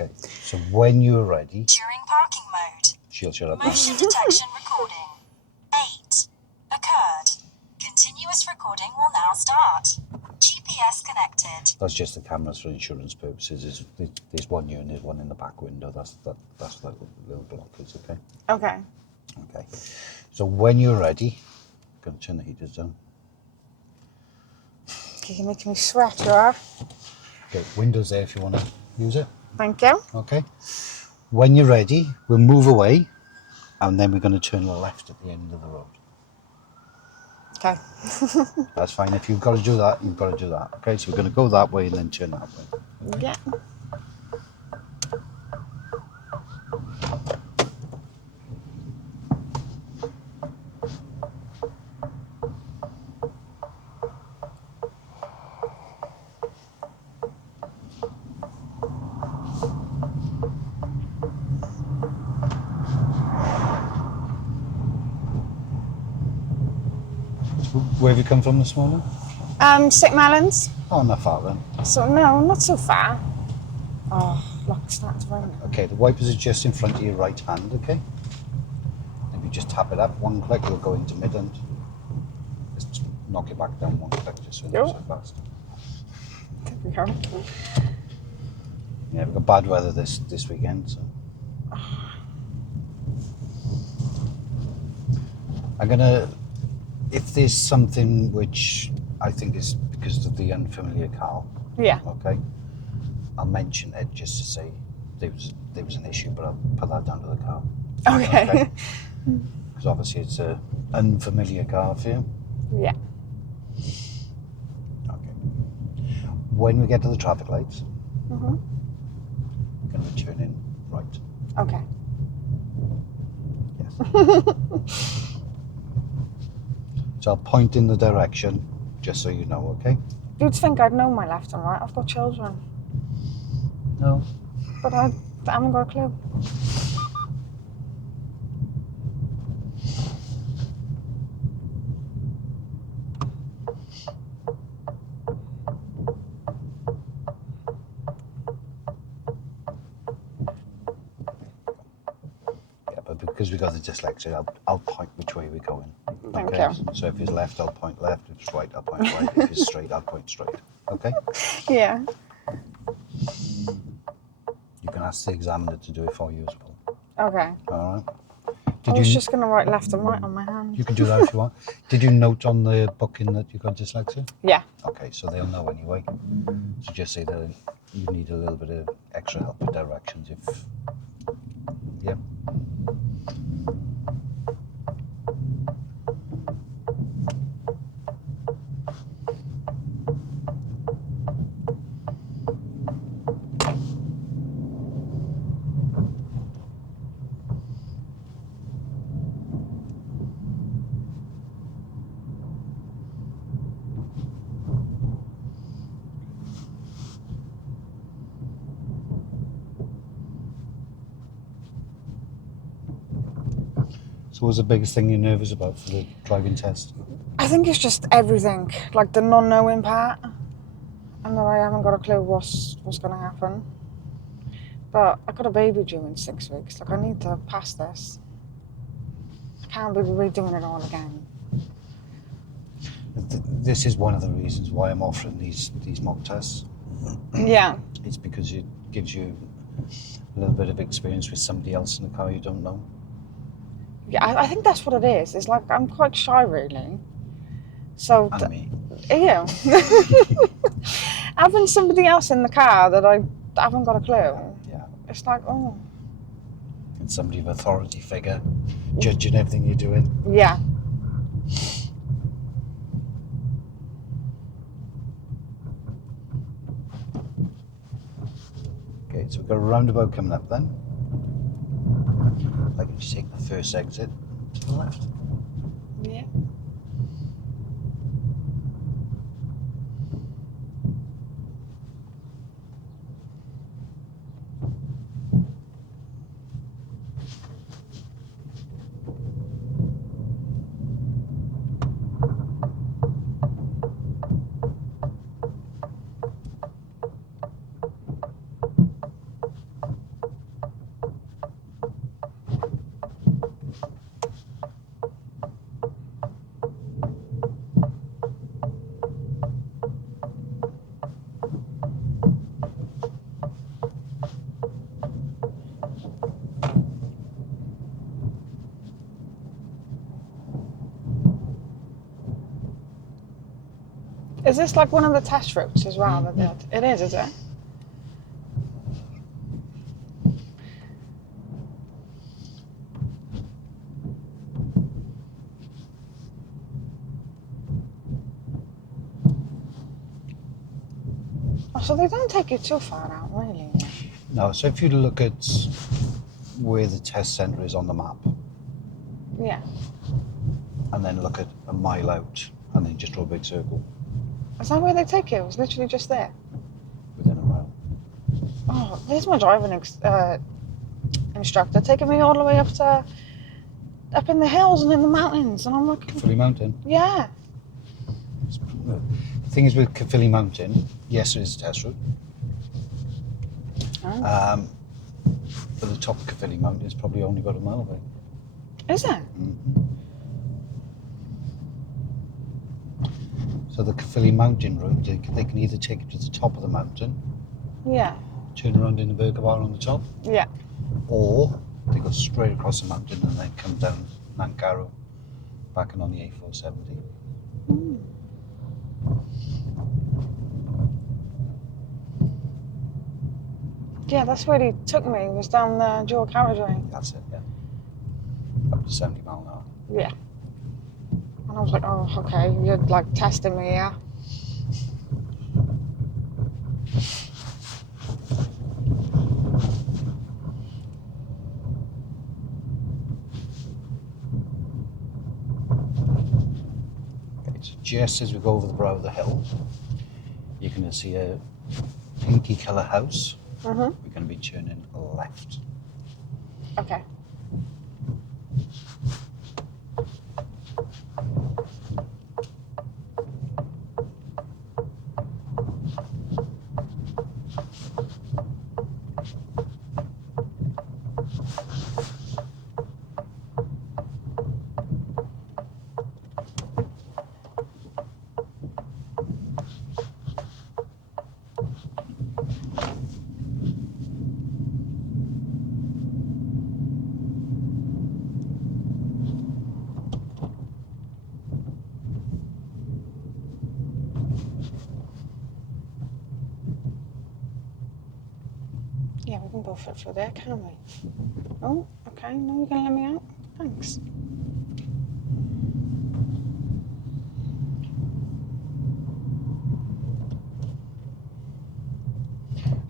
Okay, so when you're ready... During parking mode. She'll shut up. Motion detection recording. 8. Occurred. Continuous recording will now start. GPS connected. That's just the cameras for insurance purposes. There's one unit, one in the back window. That's the little blockers, okay? Okay. Okay. So when you're ready, I'm going to turn the heaters down. You're making me sweat, you are. Okay, windows there if you want to use it. Thank you. Okay. When you're ready, we'll move away, and then we're going to turn left at the end of the road. Okay. That's fine. If you've got to do that, you've got to do that. Okay, so we're going to go that way and then turn that way. Okay? Yeah. Where have you come from this morning? St Mellons. Oh, not far then. So no, not so far. Oh, look, it's starting to rain. Okay, the wipers are just in front of your right hand, okay? If you just tap it up one click, it'll go into mid and just knock it back down one click just so it's not so fast. There we go. Yeah, we've got bad weather this weekend, so. I'm gonna, if there's something which I think is because of the unfamiliar car, Yeah. okay, I'll mention it just to say there was an issue, but I'll put that down to the car. Okay. Because obviously it's an unfamiliar car for you. Yeah. Okay. When we get to the traffic lights, Mm-hmm. we're going to turn in right. Okay. Yes. So I'll point in the direction, just so you know, okay? You'd think I'd know my left and right. I've got children. No. But I haven't got a clue. Yeah, but because we got the dyslexia, I'll point which way we're going. Thank Okay? you. So if it's left, I'll point left. If it's right, I'll point right. If it's straight, I'll point straight. Okay? Yeah. You can ask the examiner to do it for you as well. Okay. All right? I was just going to write left and right on my hand. You can do that if you want. Did you note on the booking that you got dyslexia? Yeah. Okay, so they'll know anyway. So just say that you need a little bit of extra help with directions if... Yeah. So what's the biggest thing you're nervous about for the driving test? I think it's just everything, like the non-knowing part, and that I haven't got a clue what's going to happen. But I got a baby due in 6 weeks. Like I need to pass this. I can't be redoing it all again. This is one of the reasons why I'm offering these mock tests. Yeah. It's because it gives you a little bit of experience with somebody else in the car you don't know. Yeah, I think that's what it is. It's like I'm quite shy, really. So, And me. yeah. Having somebody else in the car that I haven't got a clue. Yeah. It's like, oh. And somebody of authority figure judging everything you're doing. Yeah. Okay, so we've got a roundabout coming up then. Like if you take the first exit to the left. Yeah. Is this like one of the test routes as well? It is it? Oh, so they don't take you too far out, really? No, so if you look at where the test centre is on the map, Yeah. and then look at a mile out, and then just draw a big circle Is that where they take you? It was literally just there. within a mile. Oh, there's my driving instructor taking me all the way up in the hills and in the mountains, and I'm like, Caerphilly Mountain. yeah. The thing is with Caerphilly Mountain, yes, it is a test route. Oh. But the top of Caerphilly Mountain is probably only about a mile away. Is it? Mm-hmm. So the Caerphilly Mountain route, they can either take you to the top of the mountain, Yeah. turn around in the burger bar on the top, Yeah. or they go straight across the mountain and then come down Nancarrow, back and on the A470. Mm. Yeah, that's where he took me, was down the dual carriageway. That's it, yeah. Up to 70 mile an hour. Yeah. And I was like, oh, okay, you're like testing me, yeah? Okay, so just as we go over the brow of the hill, you're going to see a pinky colour house. Mm-hmm. We're going to be turning left. Okay. Yeah, we can both fit through there, can't we? Oh, okay, now you're going to let me out? Thanks.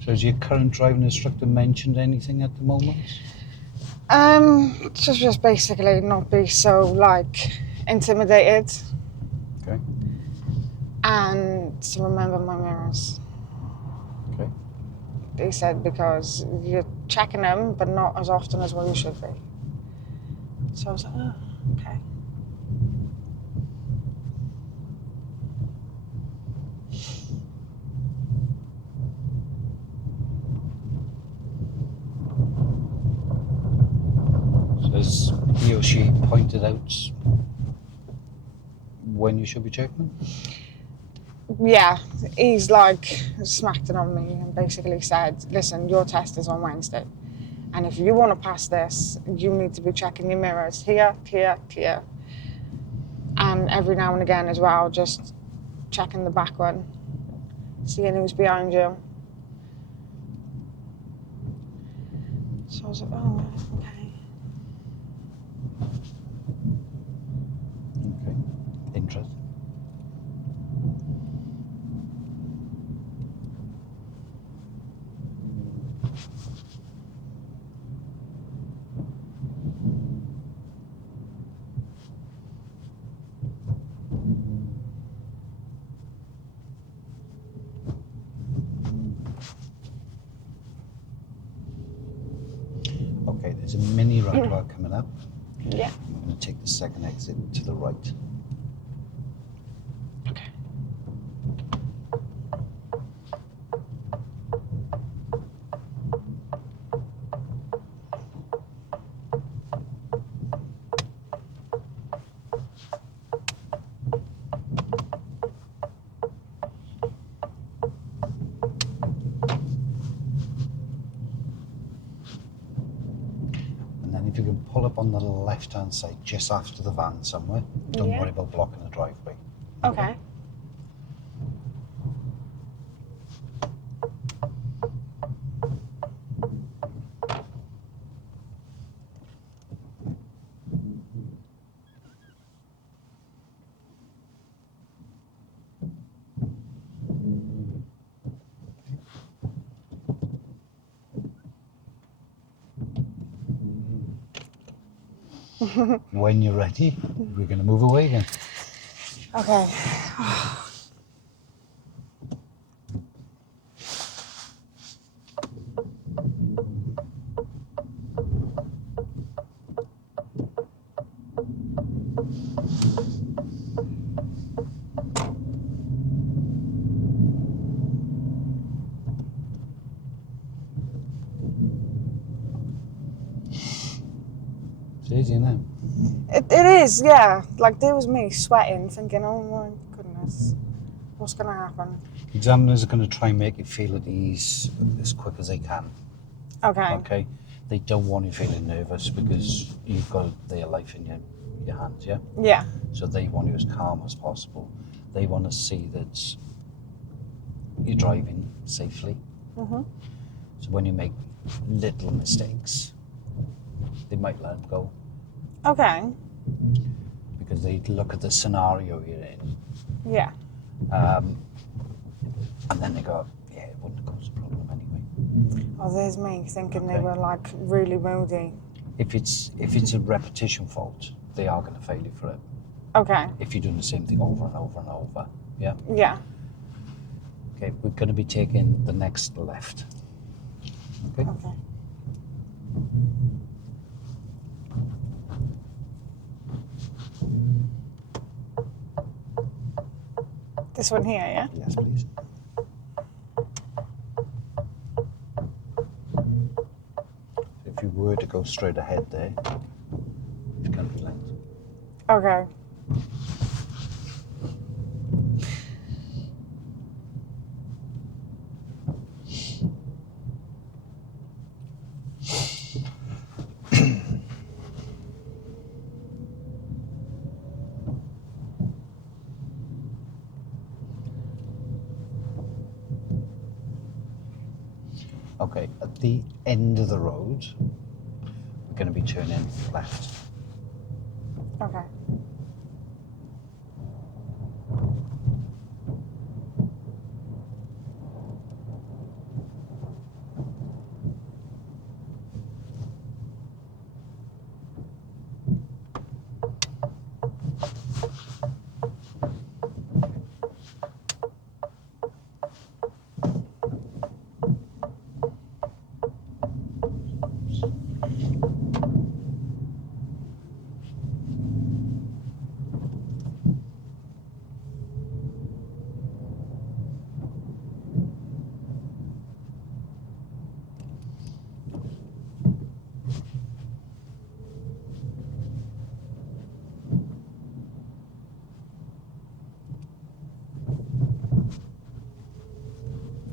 So has your current driving instructor mentioned anything at the moment? Just basically not be so, like, intimidated. Okay. And to remember my mirrors. Okay. He said because you're checking them, but not as often as what you should be. So I was like, oh, okay. So has he or she pointed out when you should be checking them? Yeah, he's like smacked it on me and basically said, listen, your test is on Wednesday. And if you want to pass this, you need to be checking your mirrors here, here, here. And every now and again as well, just checking the back one, seeing who's behind you. So I was like, oh, okay. Okay. Interesting. Okay, there's a mini roundabout coming up. Yeah. I'm going to take the second exit to the right. Okay. And then if you can pull up on the left-hand side, just after the van somewhere, don't Yeah. worry about blocking the driveway. Okay. When you're ready, we're going to move away again. Okay. It's easy, isn't it? It is, yeah. Like, there was me sweating, thinking, oh my goodness, what's going to happen? Examiners are going to try and make you feel at ease as quick as they can. Okay. Okay? They don't want you feeling nervous because you've got their life in your hands, yeah? Yeah. So they want you as calm as possible. They want to see that you're driving safely. Mm-hmm. So when you make little mistakes, they might let them go Okay. because they look at the scenario you're in, Yeah. and then they go, yeah, it wouldn't have caused a problem anyway. Oh, there's me thinking they Okay. were like really moody. If it's a repetition fault, they are going to fail you for it. Okay. If you're doing the same thing over and over and over, yeah? Yeah. Okay, we're going to be taking the next left. Okay? Okay. This one here, yeah? Yes, please. If you were to go straight ahead there, it's going to be length. Okay. Okay, at the end of the road, we're going to be turning left. Okay.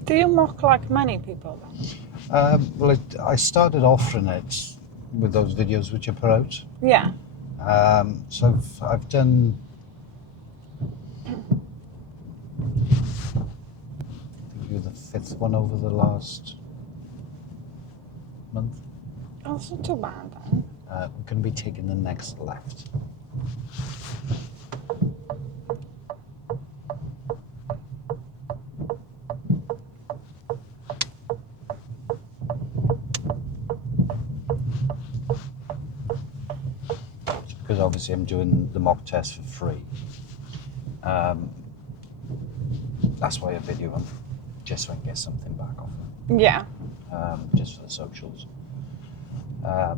Do you mock like many people then? Well, I started offering it with those videos which I put out. Yeah. So I've done, I think you're the 5th one over the last month. Oh, it's not too bad then. We're going to be taking the next left. Because obviously I'm doing the mock test for free. That's why I video them, just so I can get something back off them, Yeah. just for the socials. There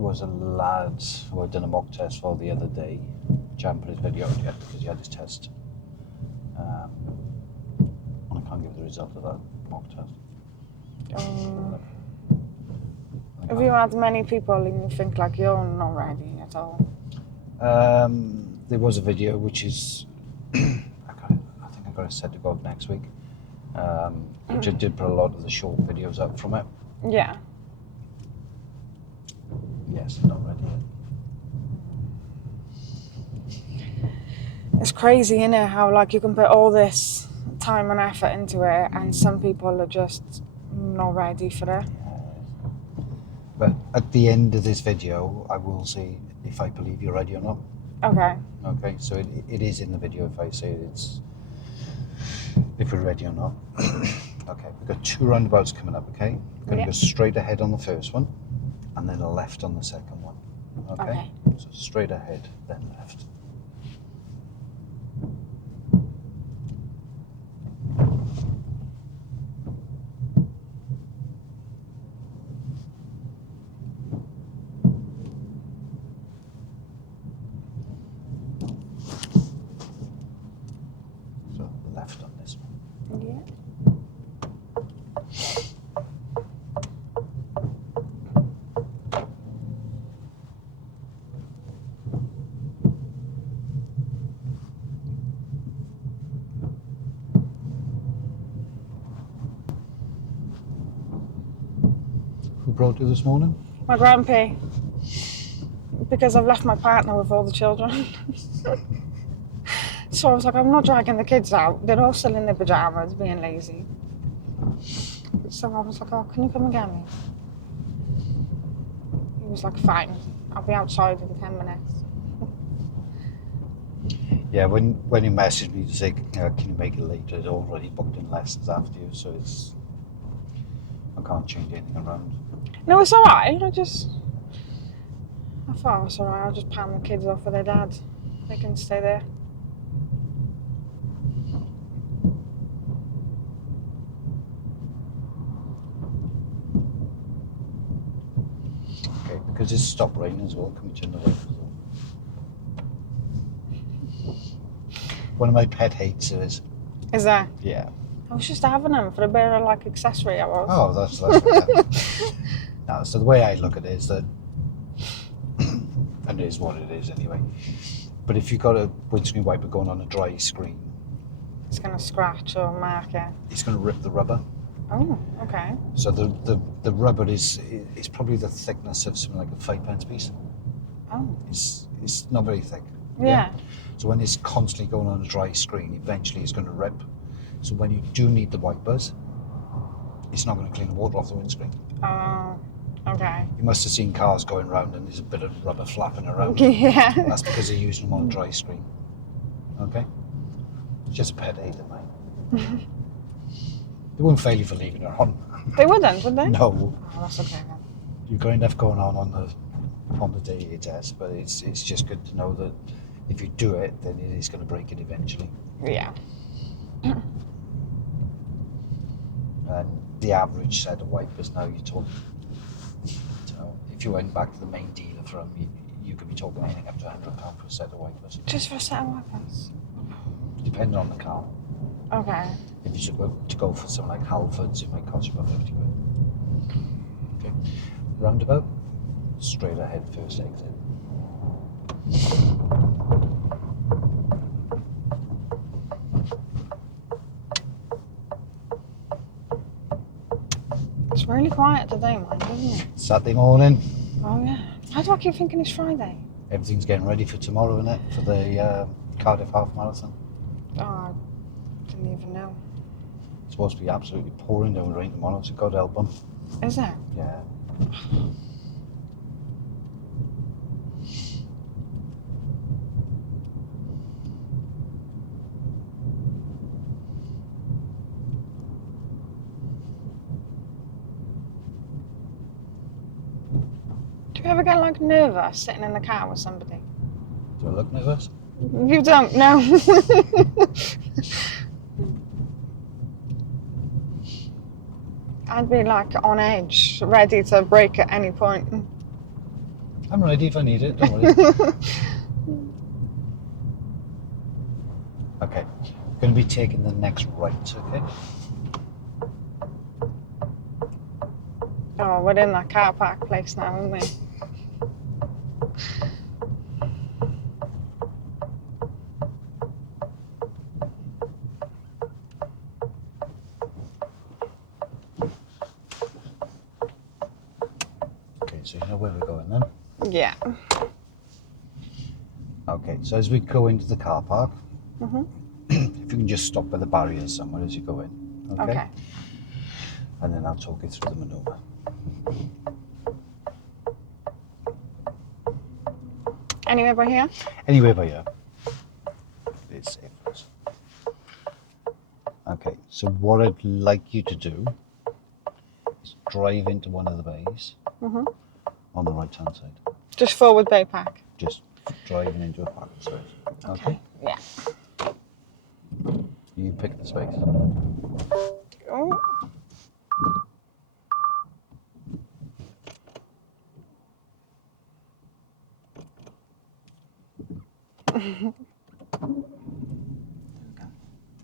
was a lad who I'd done a mock test for the other day, which I haven't put his video out yet because he had his test. And I can't give the result of that mock test. Have you had many people and you think like you're not ready at all? There was a video which is, I think I got it set to go up next week, which I did put a lot of the short videos up from it. Yeah. Yes, not ready yet. It's crazy, innit? How like you can put all this time and effort into it and some people are just not ready for it. But at the end of this video, I will say if I believe you're ready or not. Okay. Okay, so it is in the video if I say if we're ready or not. Okay, we've got 2 roundabouts coming up, okay? We're going to go straight ahead on the first one. and then a left on the second one. Okay? Okay. So straight ahead, then left. So left on this one. Yeah. Who brought you this morning? My grandpa. Because I've left my partner with all the children. So I was like, I'm not dragging the kids out. They're all still in their pajamas, being lazy. So I was like, oh, can you come and get me? He was like, fine. I'll be outside in 10 minutes. Yeah, when you messaged me to say, can you make it later, I'd already booked in lessons after you, so I can't change anything around. No, it's alright. I thought it's alright. I'll just palm the kids off with their dad. They can stay there. Okay, because it's stopped raining as well, can we turn the light as well? One of my pet hates is. Is that? Yeah. I was just having them for a bit of like accessory. I was. Oh, that's okay. No, so the way I look at it is that, and it is what it is anyway, but if you've got a windscreen wiper going on a dry screen, It's gonna scratch or mark it. it's going to rip the rubber. Oh, okay. So the rubber is probably the thickness of something like a 5 pence piece. Oh. It's not very thick. Yeah. So when it's constantly going on a dry screen, eventually it's going to rip. So when you do need the wipers, it's not going to clean the water off the windscreen. Oh, okay. You must have seen cars going around and there's a bit of rubber flapping around. Yeah. That's because they're using them on a dry screen. Okay? It's just a pet hate of mine. They wouldn't fail you for leaving it on. They wouldn't, would they? No. Oh, that's okay then. You've got enough going on the day test, but it's just good to know that if you do it, then it is going to break it eventually. Yeah. And the average set of wipers now, you're talking, so if you went back to the main dealer for them, you could be talking anything up to £100 for a set of wipers, Just for a set of wipers. depending on the car. Okay. If you were to go for something like Halfords, it might cost you about 50 quid. Okay. Roundabout, straight ahead, first exit. It's really quiet today, man, isn't it? Saturday morning, Oh, yeah. Why do I keep thinking it's Friday? everything's getting ready for tomorrow, isn't it? For the Cardiff half marathon. Oh, I didn't even know. It's supposed to be absolutely pouring down rain tomorrow, so God help them. Is it? Yeah. Do you ever get like nervous sitting in the car with somebody? Do I look nervous? You don't know. I'd be like on edge, ready to break at any point. I'm ready if I need it, don't worry. Okay, going to be taking the next right, okay? Oh, we're in that car park place now, aren't we? Okay, so you know where we're going then? Yeah. Okay, so as we go into the car park, Mhm. if you can just stop by the barriers somewhere as you go in, okay? Okay. And then I'll talk you through the manoeuvre. Anywhere by here? Anyway, by here, it's safe for us. Okay, so what I'd like you to do is drive into one of the bays, Mhm. on the right hand side. Just forward bay park. Just driving into a parking space. Okay. Yeah. You pick the space. Oh.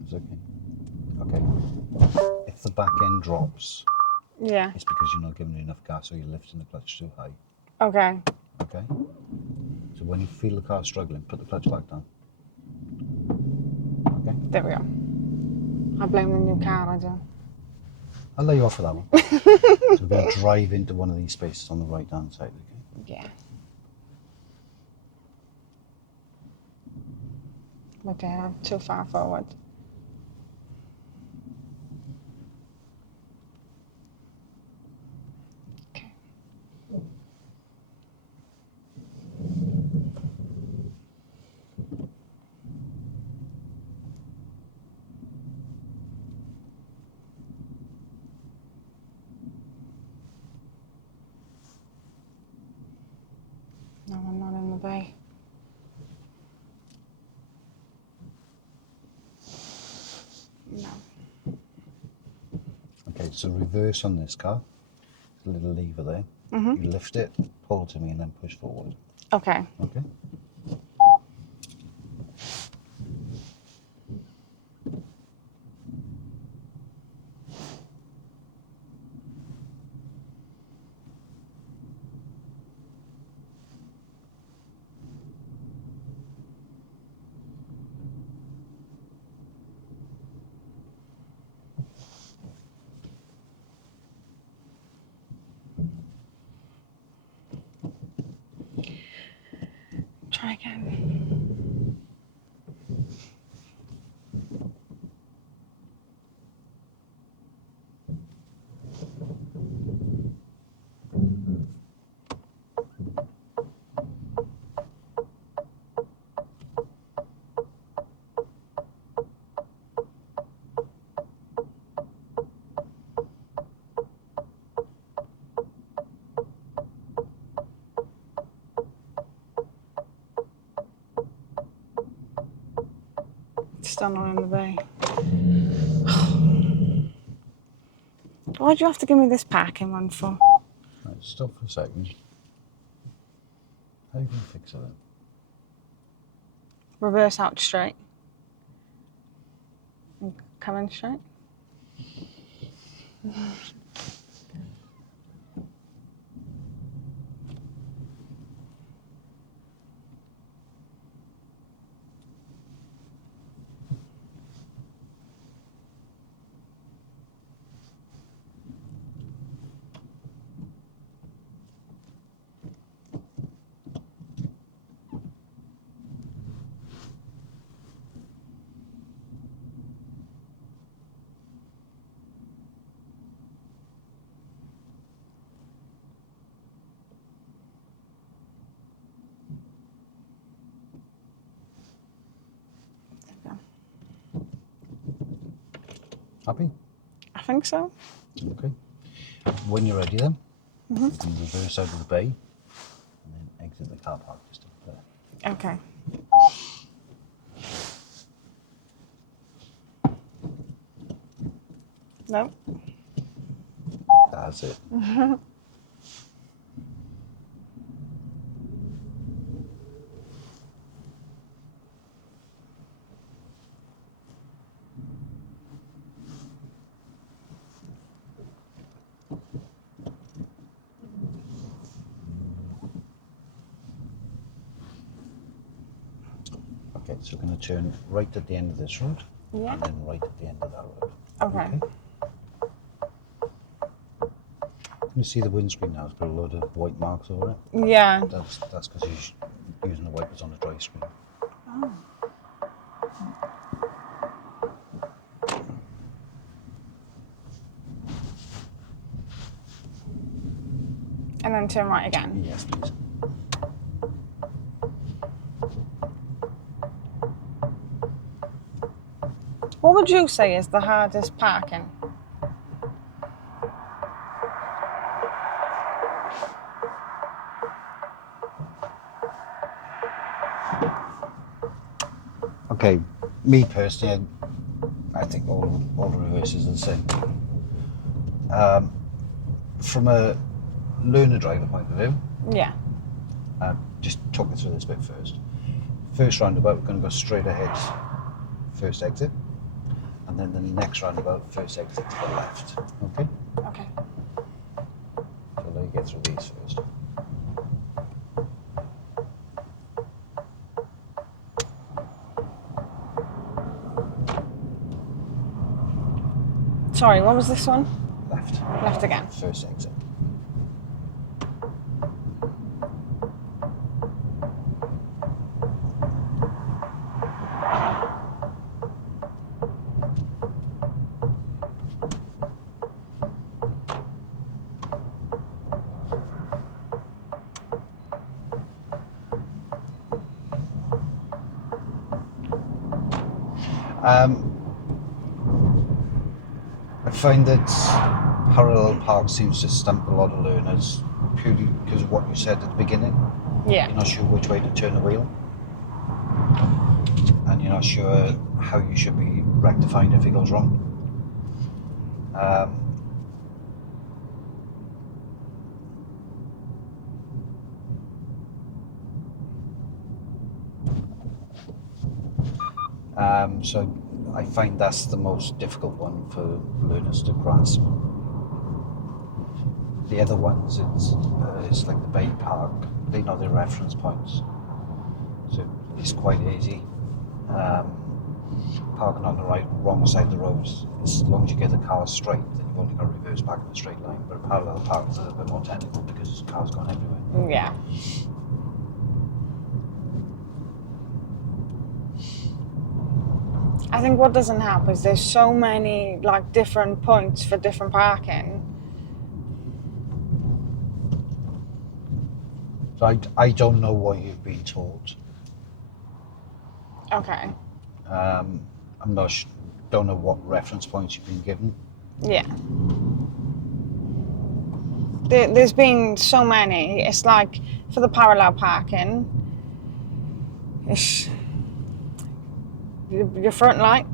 It's okay. Okay. If the back end drops, Yeah. it's because you're not giving it enough gas or you're lifting the clutch too high. Okay. Okay? So when you feel the car struggling, put the clutch back down. Okay? There we go. I blame the new car, I do. I'll lay you off for that one. So we're going to drive into one of these spaces on the right hand side, okay? Yeah. But I'm too far forward. Okay. No, I'm not in the bay. No. Okay, so reverse on this car. There's a little lever there. You lift it, pull to me, and then push forward. Okay. Okay? Try again. Still not in the bay. Why'd you have to give me this parking one for? Right, stop for a second. How are you going to fix it then? Reverse out straight. And come in straight. Happy? I think so. Okay. When you're ready then, you can reverse out of the bay and then exit the car park just up there. Okay. No. That's it. Okay, so we're going to turn right at the end of this road Yeah. and then right at the end of that road. Okay. You see the windscreen now, it's got a load of white marks over it. Yeah. That's because you're using the wipers on the dry screen. Oh. And then turn right again. Yes, please. What would you say is the hardest parking? Okay, me personally, I think all the reverses are the same. From a learner driver point of view, Yeah. just talk us through this bit first. First roundabout, we're going to go straight ahead, first exit, and then the next roundabout, first exit to the left. Okay? Okay. So let me get through these first. Sorry, what was this one? Left. Left again. First exit. I find that parallel park seems to stump a lot of learners purely because of what you said at the beginning. Yeah. You're not sure which way to turn the wheel, and you're not sure how you should be rectifying if it goes wrong. So I find that's the most difficult one for learners to grasp. The other ones, it's like the Bay Park. They know their reference points, so it's quite easy. Parking on the wrong side of the road, as long as you get the car straight, then you've only got to reverse back in a straight line. But a parallel park is a little bit more technical because the car's gone everywhere. Yeah. I think what doesn't help is there's so many like different points for different parking. So I don't know what you've been taught. Okay. I'm not don't know what reference points you've been given. Yeah. There's been so many. It's like for the parallel parking, it's your front light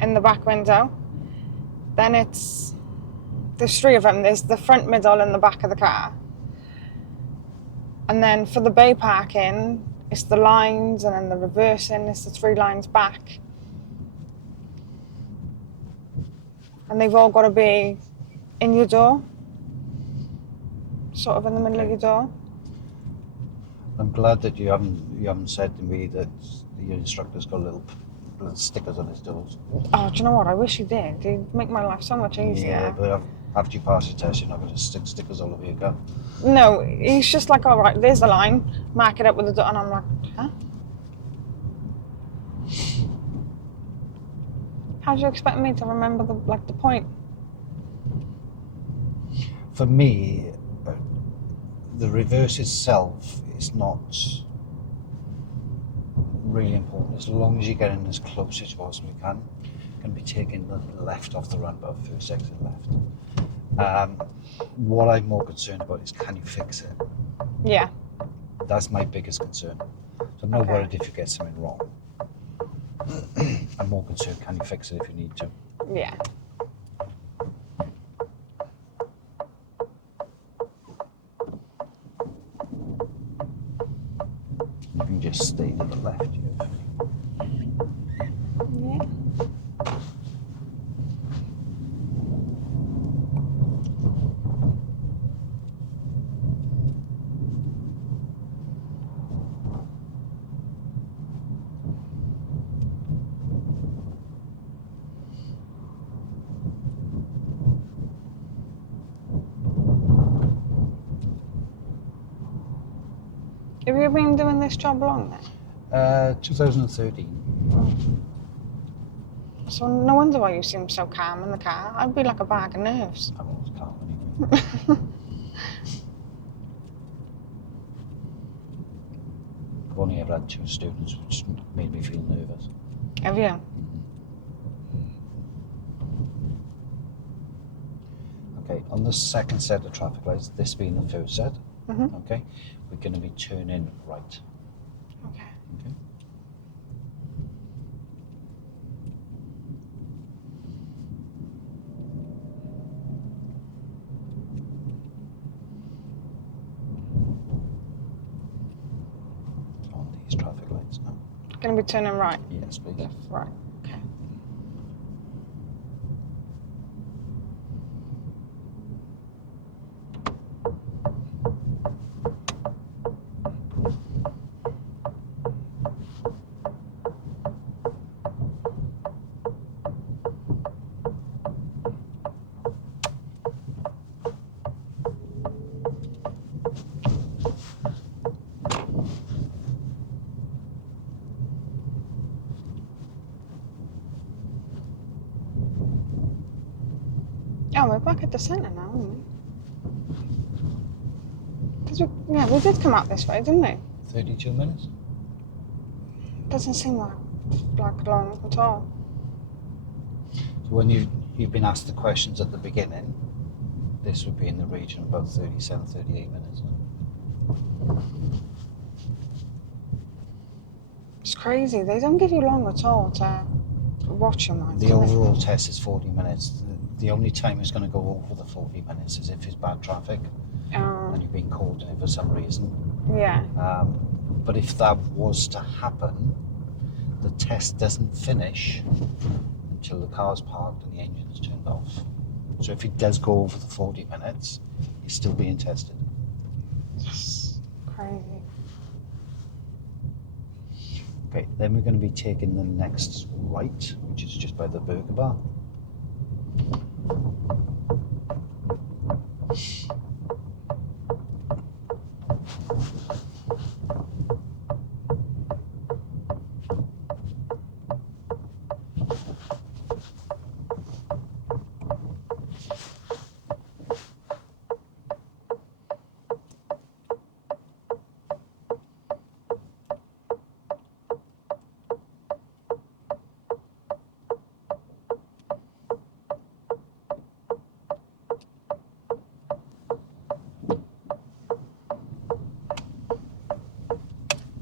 in the back window. Then there's three of them. There's the front, middle, and the back of the car. And then for the bay parking, it's the lines, and then the reversing, it's the three lines back. And they've all got to be in your door, sort of in the middle of your door. I'm glad that you haven't said to me that your instructor's got little stickers on his doors. Oh, do you know what? I wish he did. He'd make my life so much easier. Yeah, but after you pass your test, you're not going to stick stickers all over your car. No, he's just like, all right, there's the line, mark it up with the dot, and I'm like, huh? How do you expect me to remember the point? For me, the reverse itself is not really important. As long as you get in as close as you possibly can, you can be taking the left off the roundabout, first exit left. What I'm more concerned about is, can you fix it? Yeah. That's my biggest concern. So I'm not Okay. worried if you get something wrong. I'm more concerned, can you fix it if you need to? Yeah. You can just stay to the left. Yeah. Have you been doing this job long then? 2013. So no wonder why you seem so calm in the car. I'd be like a bag of nerves. I'm always calm anyway. I've only ever had 2 students, which made me feel nervous. Have you? Okay, on the second set of traffic lights, this being the first set, okay, we're going to be turning right. Okay. Okay. Going to be turning right. Yes, please. Left, right. Okay. Oh, we're back at the centre now, aren't we? We did come out this way, didn't we? 32 minutes. Doesn't seem like long at all. So when you've been asked the questions at the beginning, this would be in the region of about 37, 38 minutes. It's crazy. They don't give you long at all to watch your mind. The overall test is 40 minutes. The only time it's going to go over the 40 minutes is if it's bad traffic and you've been called in for some reason. Yeah. But if that was to happen, the test doesn't finish until the car's parked and the engine's turned off. So if it does go over the 40 minutes, it's still being tested. It's crazy. Okay, then we're going to be taking the next right, which is just by the burger bar.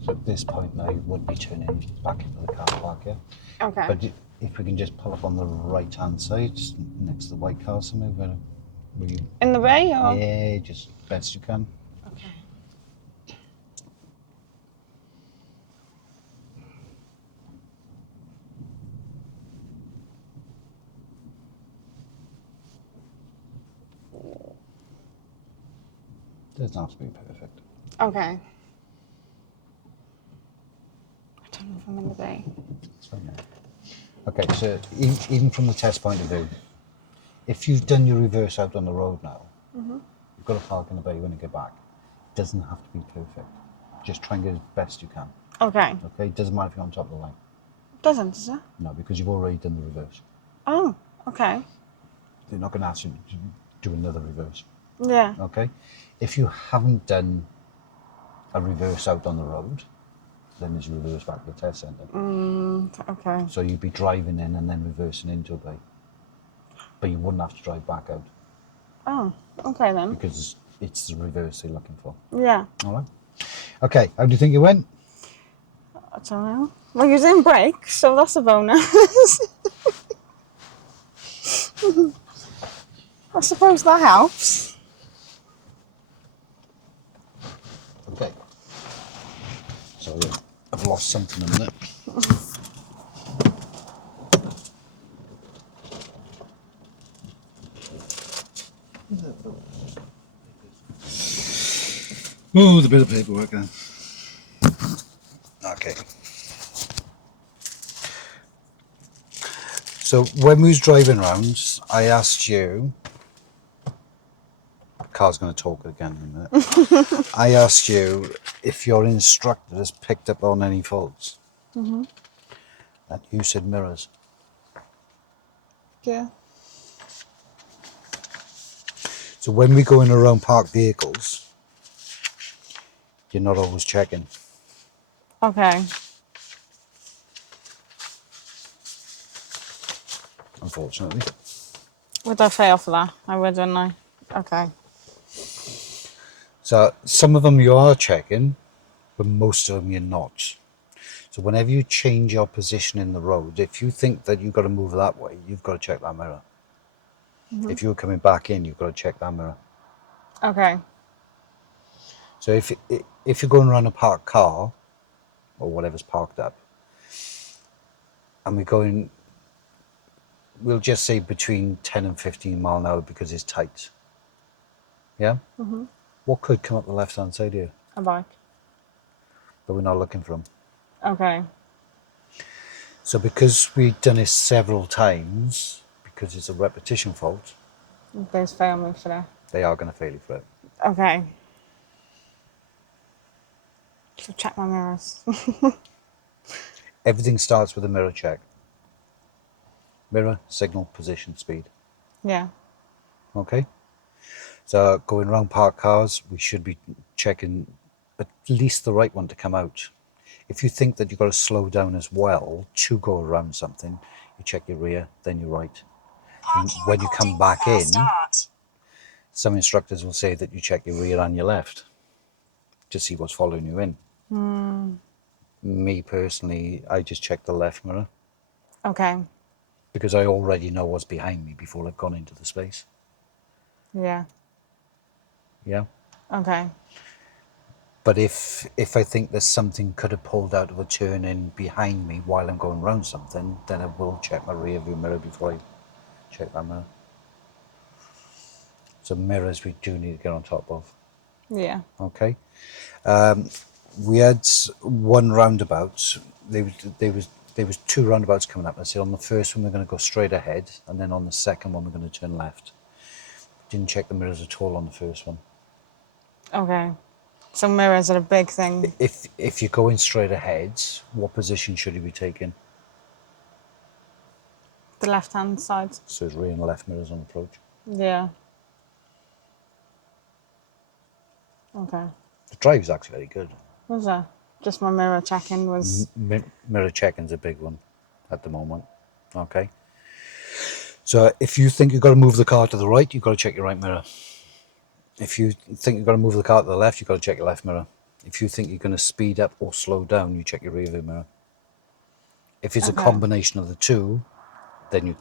So at this point now, you would be turning back into the car park here. Okay. But if we can just pull up on the right-hand side, just next to the white car somewhere, where you... In the way, or? Yeah, just best you can. Okay. Doesn't have to be perfect. Okay. I don't know if I'm in the bay. It's fine now. Okay, so even from the test point of view, if you've done your reverse out on the road now, you've got to park in the bay when you get back. It doesn't have to be perfect. Just try and get as best you can. Okay. Okay, it doesn't matter if you're on top of the line. Doesn't, does it? No, because you've already done the reverse. Oh, okay. They're not going to ask you to do another reverse. Yeah. Okay, if you haven't done a reverse out on the road, then it's reverse back to the test centre. Okay. So you'd be driving in and then reversing into a bay, but you wouldn't have to drive back out Oh, okay then. because it's the reverse they're looking for. Yeah. All right. Okay, how do you think it went? I don't know. Well, you're in brakes, so that's a bonus. I suppose that helps. Okay. So I've lost something in there. Oh, the bit of paperwork then. Okay. So when we was driving around, I asked you, car's going to talk again in a minute. I asked you if your instructor has picked up on any faults. And you said mirrors. Yeah. So when we're going around parked vehicles, you're not always checking. Okay. Unfortunately. Would I fail for that? I would, wouldn't I? Okay. So some of them you are checking, but most of them you're not. So whenever you change your position in the road, if you think that you've got to move that way, you've got to check that mirror. If you're coming back in, you've got to check that mirror. Okay. So if you're going around a parked car, or whatever's parked up, and we're going, we'll just say between 10 and 15 mile an hour because it's tight. Yeah? Mm-hmm. What could come up the left-hand side here? A bike. But we're not looking for them. Okay. So because we've done it several times, because it's a repetition fault, There's fail me for that. they are going to fail you for it. Okay. So check my mirrors. Everything starts with a mirror check. Mirror, signal, position, speed. Yeah. Okay? So going around parked cars, we should be checking at least the right one to come out. If you think that you've got to slow down as well to go around something, you check your rear, then your right. Parking When you recording come back will now in, start. some instructors will say that you check your rear and your left to see what's following you in. Me personally, I just check the left mirror Okay. because I already know what's behind me before I've gone into the space. Yeah. Yeah. Okay. But if I think there's something could have pulled out of a turn in behind me while I'm going around something, then I will check my rear view mirror before I check that mirror. So mirrors we do need to get on top of. Yeah. Okay. We had one roundabout. There was two roundabouts coming up. I said on the first one we're going to go straight ahead, and then on the second one we're going to turn left. Didn't check the mirrors at all on the first one. Okay. So mirrors are a big thing. If you're going straight ahead, what position should you be taking? The left-hand side. So it's rear and left mirrors on approach. Yeah. Okay. The drive's actually very good. Was that? Just my mirror checking was. Mirror checking's a big one at the moment. Okay. So if you think you've got to move the car to the right, you've got to check your right mirror. If you think you've got to move the car to the left, you've got to check your left mirror. If you think you're going to speed up or slow down, you check your rear view mirror. If it's a Okay. combination of the two, then you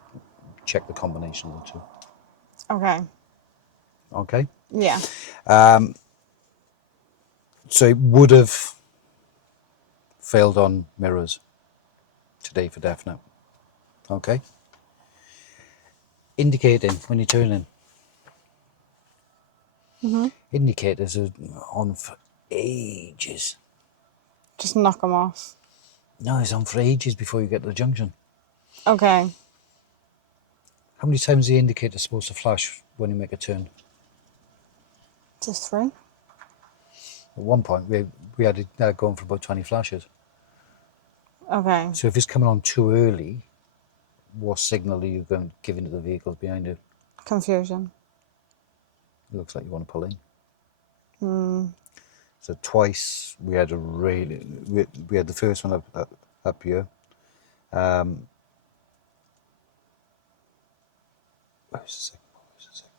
check the combination of the two. Okay. Okay. Yeah. So it would have failed on mirrors today for definite. Okay. Indicating when you're turning. Indicators are on for ages. Just knock them off. No, it's on for ages before you get to the junction. Okay. How many times is the indicator supposed to flash when you make a turn? Just 3. At one point, we had it going for about 20 flashes. Okay. So if it's coming on too early, what signal are you giving to the vehicles behind you? Confusion. It looks like you want to pull in. So twice we had we had the first one up here. Where was the second?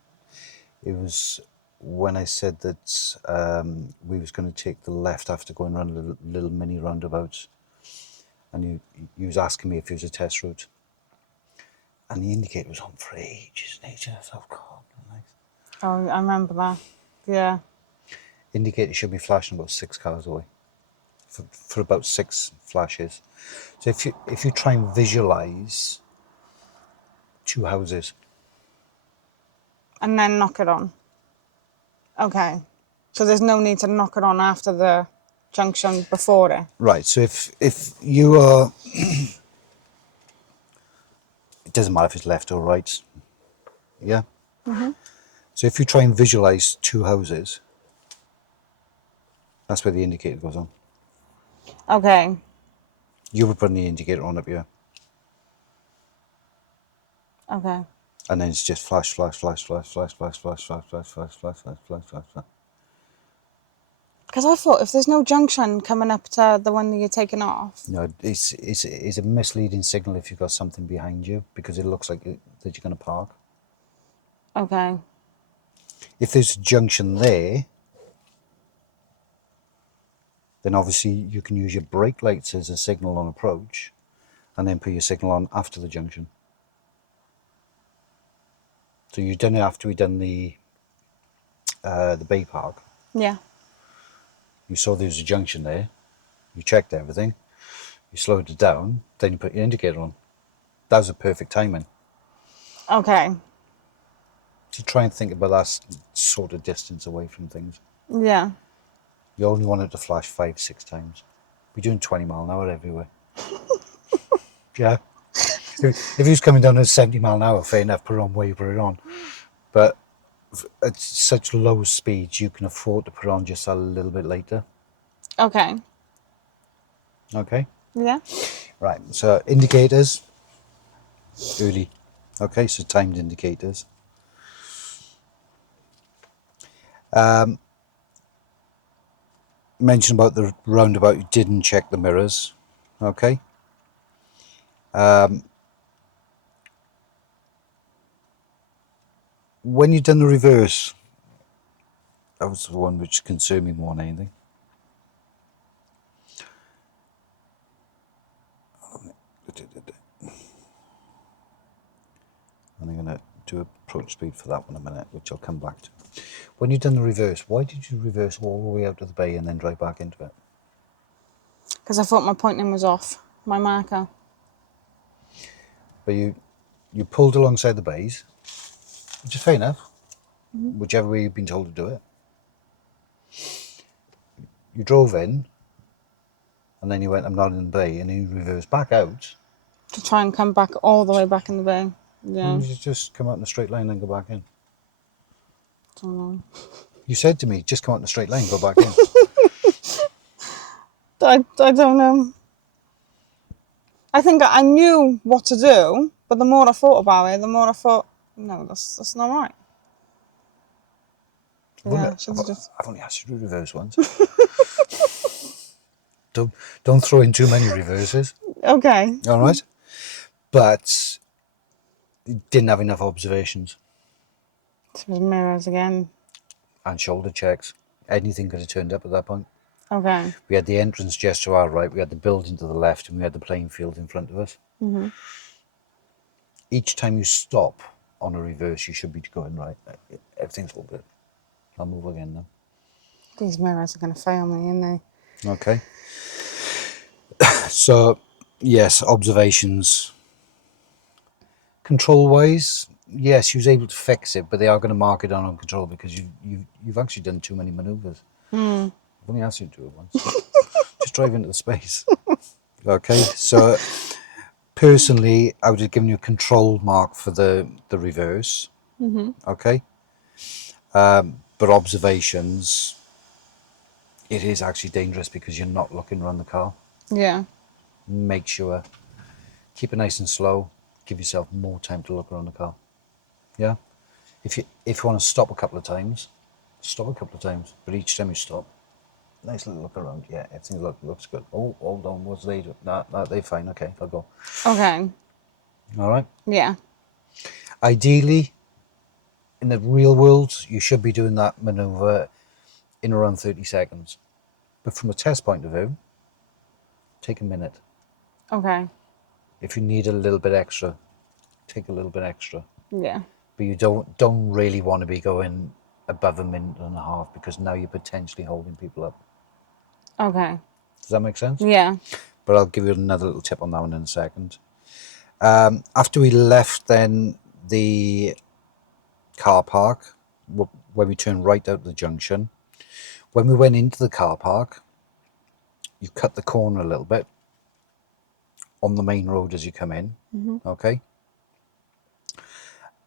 It was when I said that we was going to take the left after going around a little mini roundabouts, and you was asking me if it was a test route, and the indicator was on for ages and ages. I thought, God, nice. Oh, I remember that. Yeah. Indicator should be flashing about 6 cars away for about 6 flashes. So if you try and visualize 2 houses, And then knock it on. Okay. So there's no need to knock it on after the junction before it. right? So if you are, it doesn't matter if it's left or right, yeah. So if you try and visualize 2 houses, that's where the indicator goes on. Okay. You would put the indicator on up here, Okay. and then it's just flash, flash, flash, flash, flash, flash, flash, flash, flash, flash, flash, flash, flash, flash, flash. Because I thought if there's no junction coming up to the one that you're taking off. No, it's a misleading signal if you've got something behind you because it looks like that you're going to park. Okay. If there's a junction there, then obviously you can use your brake lights as a signal on approach, and then put your signal on after the junction. So you've done it after we've done the Bay Park. Yeah. You saw there was a junction there. You checked everything. You slowed it down, then you put your indicator on. That was a perfect timing. Okay. So try and think about that sort of distance away from things. Yeah. You only want it to flash 5-6 times. We're doing 20 mile an hour everywhere. Yeah. If he was coming down at 70 mile an hour, fair enough, put it on where you put it on. But at such low speeds, you can afford to put it on just a little bit later. Okay. Okay. Yeah. Right. So indicators, early. Okay. So timed indicators. Mentioned about the roundabout, you didn't check the mirrors. Okay. When you've done the reverse, that was the one which concerned me more than anything. And I'm going to do approach speed for that one in a minute, which I'll come back to. When you've done the reverse, why did you reverse all the way out of the bay and then drive back into it? Because I thought my pointing was off, my marker. But you pulled alongside the bays, which is fair enough, whichever way you've been told to do it. You drove in, and then you went, I'm not in the bay, and then you reversed back out. To try and come back all the way back in the bay. Yeah. And you just come out in a straight line and go back in. Don't know. You said to me, just come out in a straight line, go back in. I don't know. I think I knew what to do, but the more I thought about it, the more I thought, no, that's not right. Yeah, I've only asked you to reverse once. Don't throw in too many reverses. Okay. All right. But you didn't have enough observations It was mirrors again. and shoulder checks. Anything could have turned up at that point. Okay. We had the entrance just to our right, we had the building to the left, and we had the playing field in front of us. Mm-hmm. Each time you stop on a reverse, you should be going right. Everything's all good. I'll move again now. These mirrors are going to fail me, aren't they? Okay. So, yes, observations. Control-wise, yes, you was able to fix it, but they are going to mark it on control because you've actually done too many manoeuvres. I've only asked you to do it once. Just drive into the space. Okay, so personally, I would have given you a control mark for the reverse. Okay, but observations, it is actually dangerous because you're not looking around the car. Yeah. Make sure, keep it nice and slow. Give yourself more time to look around the car. Yeah, if you want to stop a couple of times, stop a couple of times. But each time you stop, nice little look around. Yeah, everything looks good. Oh, hold on, what's they do? No, they're fine. Okay, I'll go. Okay. All right. Yeah. Ideally, in the real world, you should be doing that manoeuvre in around 30 seconds. But from a test point of view, take a minute. Okay. If you need a little bit extra, take a little bit extra. Yeah. But you don't really want to be going above a minute and a half because now you're potentially holding people up. Okay. Does that make sense? Yeah. But I'll give you another little tip on that one in a second. After we left then the car park, when we turned right out the junction, when we went into the car park, you cut the corner a little bit on the main road as you come in, okay?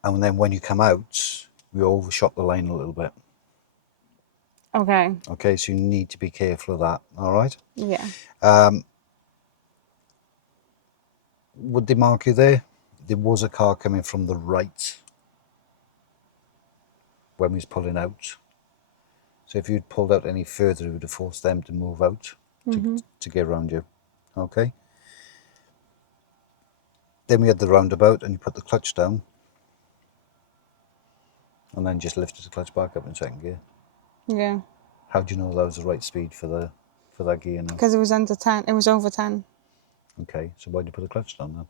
And then when you come out, we overshot the line a little bit. Okay. Okay, so you need to be careful of that, all right? Yeah. Would they mark you there? There was a car coming from the right when we was pulling out. So if you'd pulled out any further, it would have forced them to move out to get around you, okay? Then we had the roundabout and you put the clutch down and then just lifted the clutch back up in second gear. Yeah. How do you know that was the right speed for that gear now? Because it was under 10. It was over 10. Okay, so why did you put the clutch down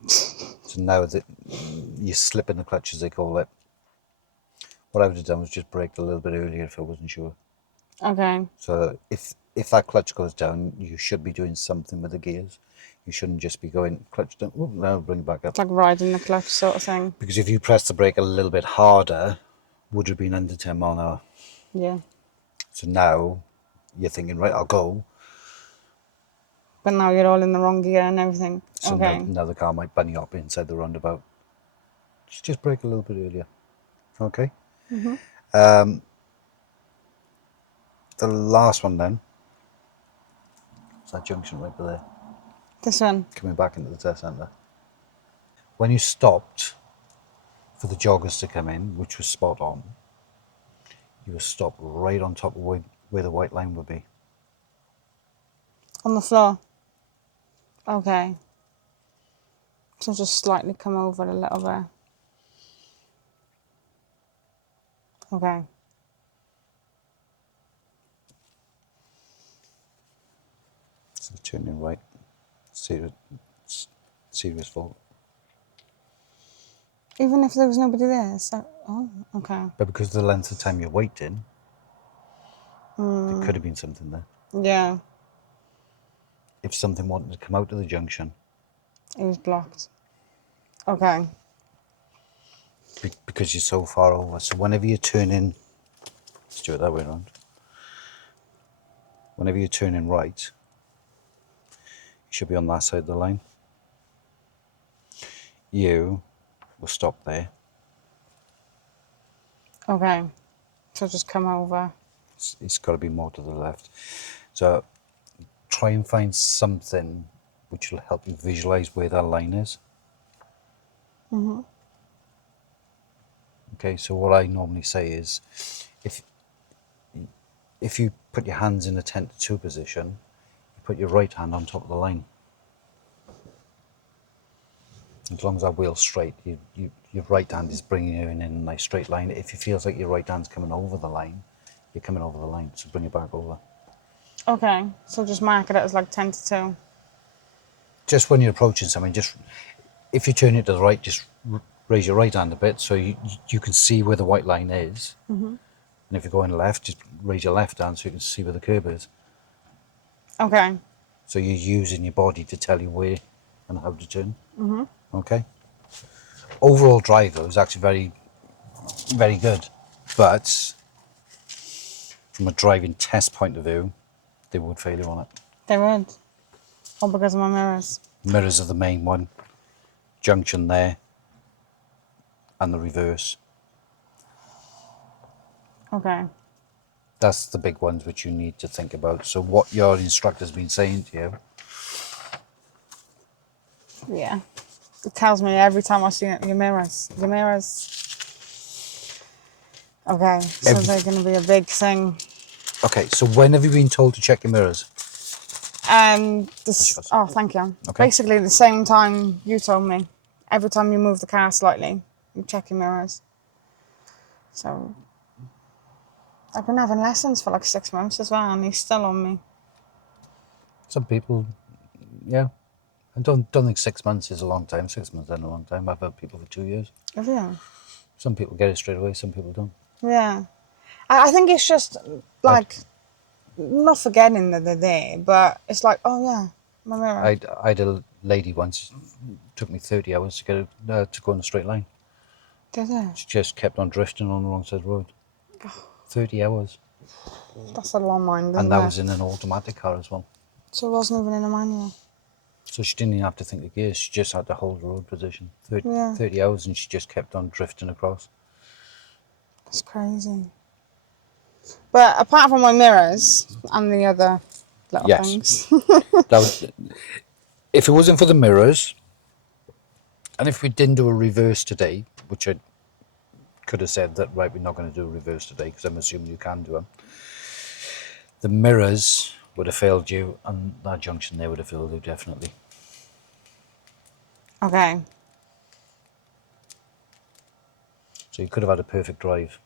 then? So now that you're slipping the clutch, as they call it, what I would have done was just brake a little bit earlier if I wasn't sure. Okay. So if if that clutch goes down, you should be doing something with the gears. You shouldn't just be going clutch down. Oh, now bring it back up. It's like riding the clutch sort of thing. Because if you press the brake a little bit harder, would have been under 10 mile an hour. Yeah. So now you're thinking, right, I'll go. But now you're all in the wrong gear and everything. So Okay. now the car might bunny up inside the roundabout. Just brake a little bit earlier. Okay. Mm-hmm. The last one then. It's that junction right there. This one. Coming back into the test centre. When you stopped for the joggers to come in, which was spot on, you were stopped right on top of where the white line would be. On the floor. Okay. So just slightly come over a little bit. Okay. So turning right. Serious fault. Even if there was nobody there. So, oh, okay. But because of the length of time you're waiting, there could have been something there. Yeah. If something wanted to come out of the junction, It was blocked. Okay. because you're so far over. So whenever you're turning, let's do it that way around. Whenever you're turning right, you should be on that side of the line. You will stop there. Okay. So just come over. It's got to be more to the left. So try and find something which will help you visualize where that line is. Mm-hmm. Okay, so what I normally say is, if you put your hands in a 10 to 2 position, you put your right hand on top of the line. As long as that wheel's straight, your right hand is bringing you in a nice straight line. If it feels like your right hand's coming over the line, you're coming over the line, so bring it back over. Okay. So just mark it as like 10 to 2. Just when you're approaching something, just if you turn it to the right, just raise your right hand a bit so you can see where the white line is. Mm-hmm. And if you're going left, just raise your left hand so you can see where the curb is. Okay. So you're using your body to tell you where and how to turn. Mm-hmm. Okay. Overall drive though is actually very, very good, but from a driving test point of view, they would fail you on it. They would. All because of my mirrors. Mirrors are the main one, junction there, and the reverse. Okay. That's the big ones which you need to think about. So what your instructor's been saying to you, Yeah. It tells me every time I see it, your mirrors. Your mirrors. Okay. So they're going to be a big thing. okay, so when have you been told to check your mirrors? This. Oh, thank you. Okay. Basically, the same time you told me. Every time you move the car slightly, you check your mirrors. So I've been having lessons for like 6 months as well, and he's still on me. Some people, yeah. I don't think 6 months is a long time. 6 months isn't a long time. I've had people for 2 years. Oh, yeah. Some people get it straight away, some people don't. Yeah. I think it's just like not forgetting that they're there, but it's like, oh yeah, my mirror. I had a lady once, it took me 30 hours to get it, to go in a straight line. Did it? She just kept on drifting on the wrong side of the road. 30 hours. That's a long mind, isn't And that it? was in an automatic car as well. So it wasn't even in a manual. So she didn't even have to think of gears, she just had to hold the road position. 30, Yeah. 30 hours and she just kept on drifting across. That's crazy. But apart from my mirrors and the other little Yes. things. That was, if it wasn't for the mirrors, and if we didn't do a reverse today, which I could have said that, right, we're not going to do a reverse today because I'm assuming you can do them, the mirrors would have failed you and that junction there would have failed you definitely. Okay. So you could have had a perfect drive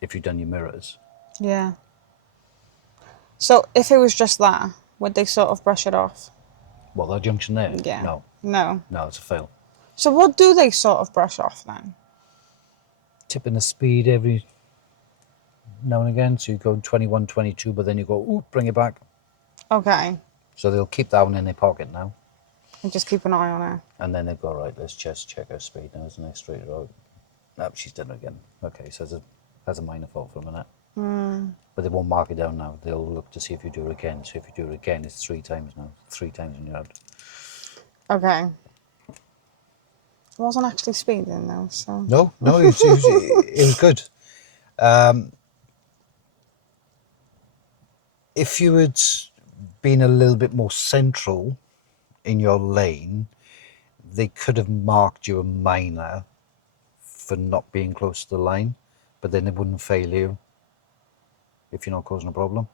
if you'd done your mirrors. Yeah. So if it was just that, would they sort of brush it off? Well, that junction there? Yeah. No, No. it's a fail. So what do they sort of brush off then? Tipping the speed every now and again. So you go 21, 22, but then you go, ooh, bring it back. Okay. So they'll keep that one in their pocket now. And just keep an eye on her. And then they go, right, let's just check her speed now, isn't it? Straight road. Nope, she's done it again. Okay, so that's a minor fault for a minute. But they won't mark it down now. They'll look to see if you do it again. So if you do it again, it's 3 times now. 3 times and you're out. Okay. I wasn't actually speeding though, so. No, it was good. If you had been a little bit more central in your lane, they could have marked you a minor for not being close to the line, but then it wouldn't fail you if you're not causing a problem.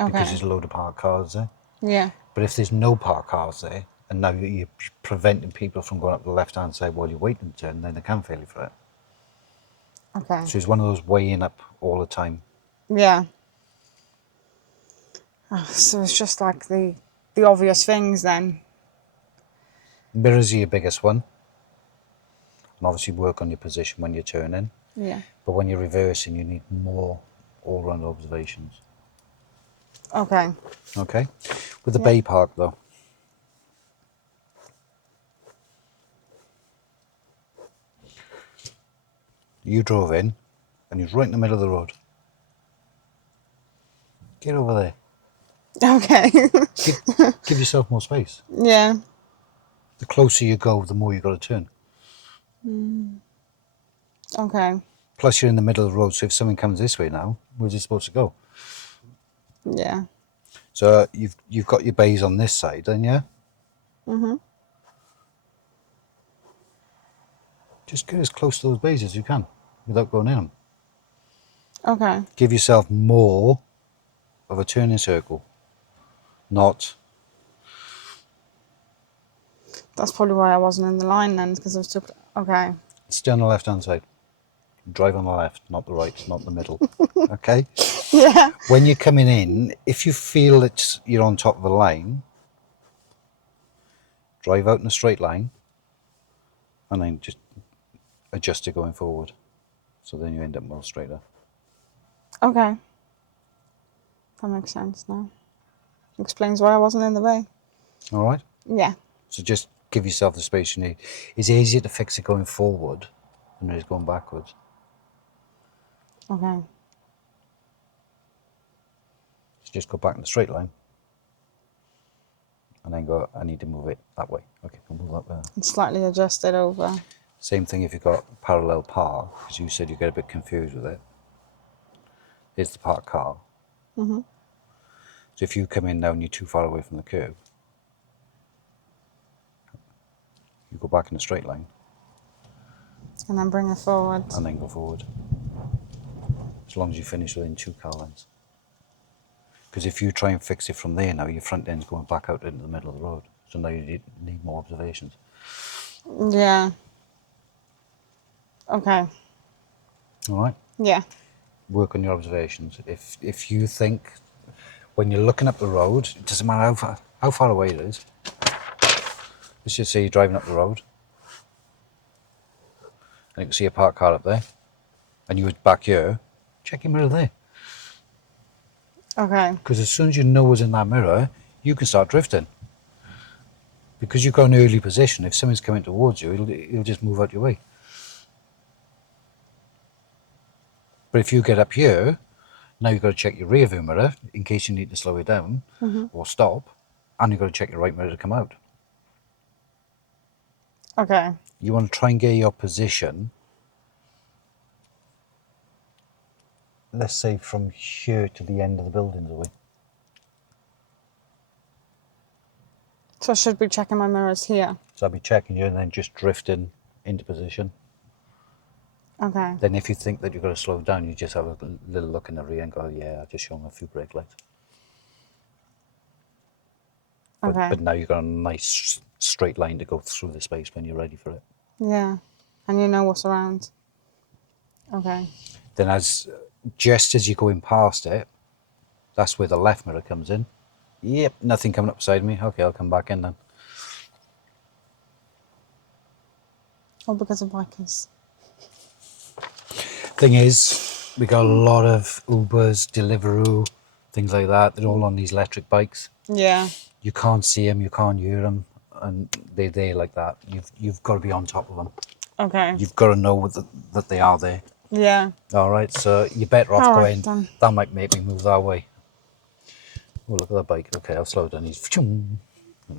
Okay. Because there's a load of parked cars there. Yeah. But if there's no parked cars there, and now you're preventing people from going up the left-hand side while you're waiting to turn, then they can fail you for it. Okay. So it's one of those weighing up all the time. Yeah. Oh, so it's just like the obvious things then. Mirrors are your biggest one. And obviously work on your position when you're turning. Yeah. But when you're reversing, you need more all-round observations. Okay. Okay? With the Yeah. bay park, though. You drove in, and you was right in the middle of the road. Get over there. Okay. Give yourself more space. Yeah. The closer you go, the more you've got to turn. Okay. Plus, you're in the middle of the road, so if someone comes this way now, where's it supposed to go? Yeah. So you've got your bays on this side, then yeah? Just get as close to those bays as you can without going in them. Okay. Give yourself more of a turning circle, not... That's probably why I wasn't in the line then, because I was too. Okay. Stay on the left-hand side. Drive on the left, not the right, not the middle. Okay? Yeah. When you're coming in, if you feel that you're on top of a line, drive out in a straight line and then just adjust it going forward. So then you end up more straighter. Okay. That makes sense now. Explains why I wasn't in the way. All right? Yeah. So just give yourself the space you need. It's easier to fix it going forward than it is going backwards. Okay. So just go back in the straight line and then go, I need to move it that way. Okay, I'll move that way. And slightly adjust it over. Same thing if you've got parallel park, because you said you get a bit confused with it. Here's the parked car. So if you come in now and you're too far away from the curb, you go back in a straight line And then bring it forward. and then go forward. As long as you finish within 2 car lengths. Because if you try and fix it from there now, your front end's going back out into the middle of the road. So now you need more observations. Yeah. Okay. All right? Yeah. Work on your observations. If you think when you're looking up the road, it doesn't matter how far away it is. Let's just say you're driving up the road and you can see a parked car up there and you were back here, check your mirror there. Okay. Because as soon as your nose in that mirror, you can start drifting. Because you've got an early position, if someone's coming towards you, it'll just move out your way. But if you get up here, now you've got to check your rear view mirror in case you need to slow it down or stop, and you've got to check your right mirror to come out. Okay. You want to try and get your position, let's say from here to the end of the buildings away. So I should be checking my mirrors here. So I'll be checking you and then just drifting into position. Okay. Then if you think that you've got to slow down, you just have a little look in the rear and go, yeah, I'll just show them a few brake lights. Okay. But now you've got a nice straight line to go through the space when you're ready for it. Yeah. And you know what's around. Okay. Then just as you're going past it, that's where the left mirror comes in. Yep, nothing coming up beside me. Okay, I'll come back in then. All because of bikers. Thing is, We got a lot of Ubers, Deliveroo, things like that. They're all on these electric bikes. Yeah. You can't see them, you can't hear them, and they're there like that. You've got to be on top of them. Okay. You've got to know that they are there. Yeah. All right, so you're better off All right, going. then. That might make me move that way. Oh, look at that bike. Okay, I'll slow down. He's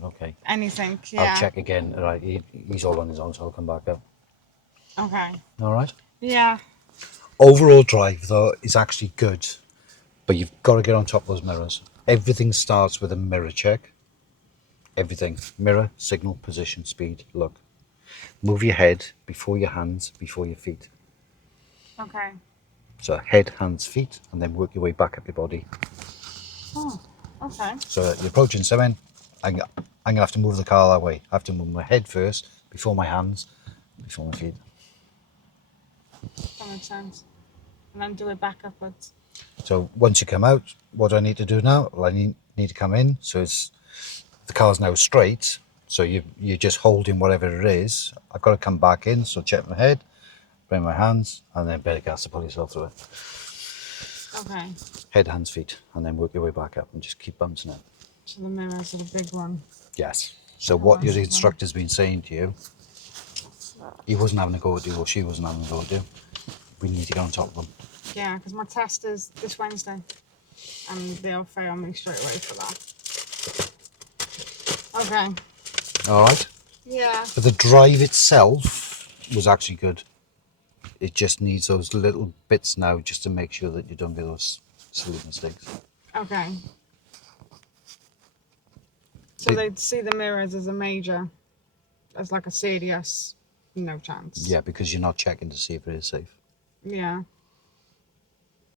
okay. Anything. Yeah. I'll check again. All right, he's all on his own, so I'll come back up. Okay. All right. Yeah. Overall drive though is actually good, but you've got to get on top of those mirrors. Everything starts with a mirror check. Everything. Mirror, signal, position, speed, look. Move your head before your hands, before your feet. Okay. So head, hands, feet, and then work your way back up your body. Oh. Okay. So you're approaching something, I'm gonna have to move the car that way. I have to move my head first, before my hands, before my feet. That makes sense. And then do it back upwards. So once you come out, what do I need to do now? Well, I need to come in. So the car's now straight. So you're just holding whatever it is. I've got to come back in. So check my head, bring my hands, and then better gas to pull yourself through it. Okay. Head, hands, feet, and then work your way back up and just keep bouncing it. So the mirrors are the big one. Yes. So what your instructor's been saying to you, he wasn't having a go at you, or she wasn't having a go at you. We need to get on top of them. Yeah, because my test is this Wednesday. And they'll fail me straight away for that. Okay. All right. Yeah. But the drive itself was actually good. It just needs those little bits now just to make sure that you don't get those silly mistakes. Okay. So they'd see the mirrors as a major, as like a serious, no chance. Yeah, because you're not checking to see if it is safe. Yeah.